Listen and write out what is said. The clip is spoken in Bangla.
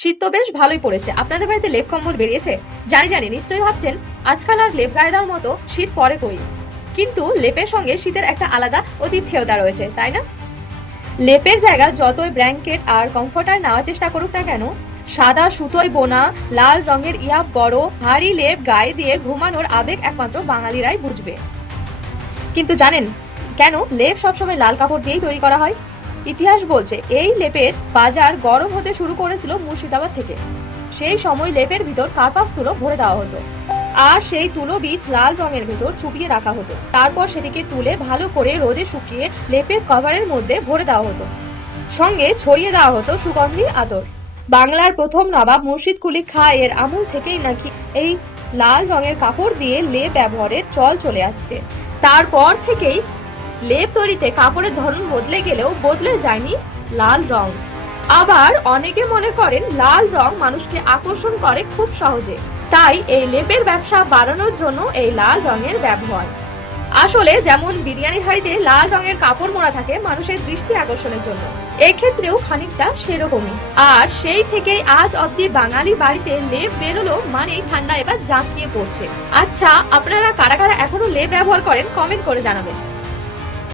শীত তো বেশ ভালোই পড়েছে। আপনাদের বাড়িতে লেপ কম্বল বেরিয়েছে? জানি জানি, নিশ্চয়ই ভাবছেন আজকাল আর লেপ গায়ে দেওয়ার মতো শীত পড়ে কই। কিন্তু লেপের সঙ্গে শীতের একটা আলাদা অতিথেয়তা রয়েছে, তাই না? লেপের জায়গা যতই ব্ল্যাঙ্কেট আর কমফোর্টার নেওয়ার চেষ্টা করুক না কেন, সাদা সুতোয় বোনা লাল রঙের বড় ভারী লেপ গায়ে দিয়ে ঘুমানোর আবেগ একমাত্র বাঙালিরাই বুঝবে। কিন্তু জানেন কেন লেপ সবসময় লাল কাপড় দিয়েই তৈরি করা হয়? ইতিহাস বলছে এই লেপের বাজার গরম হতে শুরু করেছিল মুর্শিদাবাদ থেকে। সেই সময় লেপের ভিতর কার্পাস তুলো ভরে দেওয়া হতো, আর সেই তুলো বীজ লাল রঙের ভেতর চুপিয়ে রাখা হতো। তারপর সেটিকে তুলে ভালো করে রোদে শুকিয়ে লেপের কভারের মধ্যে ভরে দেওয়া হতো, সঙ্গে ছড়িয়ে দেওয়া হতো সুগন্ধি আতর। বাংলার প্রথম নবাব মুর্শিদ কুলি খাঁ এর আমল থেকেই নাকি এই লাল রঙের কাপড় দিয়ে লেপ ব্যবহারের চল চলে আসছে। তারপর থেকেই লেপ তৈরিতে কাপড়ের ধরন বদলে গেলেও বদলে যায়নি লাল রং। আবার অনেকে মনে করেন লাল রং মানুষকে আকর্ষণ করে খুব সহজে, তাই এই লেপের ব্যবসা বাড়ানোর জন্য এই লাল রঙের ব্যবহার। আসলে যেমন বিরিয়ানির হাঁড়িতে লাল রঙের কাপড় মোড়া থাকে মানুষের দৃষ্টি আকর্ষণের জন্য, এক্ষেত্রেও খানিকটা সেরকমই। আর সেই থেকেই আজ অব্দি বাঙালি বাড়িতে লেপ বেরোলো মানেই ঠান্ডা এবার জাঁকিয়ে পড়ছে। আচ্ছা, আপনারা কারা কারা এখনো লেপ ব্যবহার করেন কমেন্ট করে জানাবেন।